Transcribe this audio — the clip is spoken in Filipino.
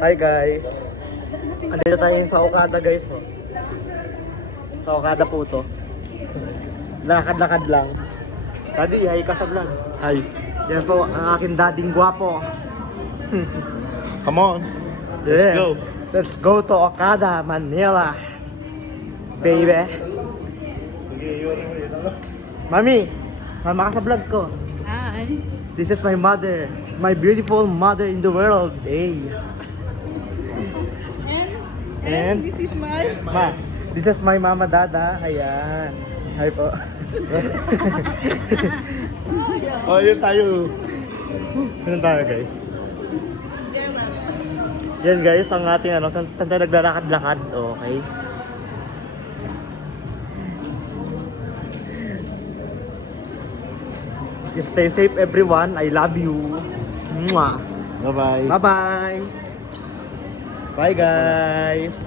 Hi guys. Andito tayo sa Okada guys. Oh. Sa Okada po to. Lakad-lakad lang. Daddy, hi ka sa vlog. Hi. Yan po ang aking dading gwapo. Come on. Yes. Let's go. Let's go to Okada, Manila. Baby. Mami, sama ka sa vlog ko. Hi. This is my mother. My beautiful mother in the world. Hey. And This is my... This is my mama dada. Ayan. Hi po. Oh, yun tayo. Yun tayo guys. Yan guys, ang ating ano, saan tayo naglalakad-lakad. Okay. Stay safe everyone. I love you. Mwah. Bye-bye. Bye-bye. Bye guys.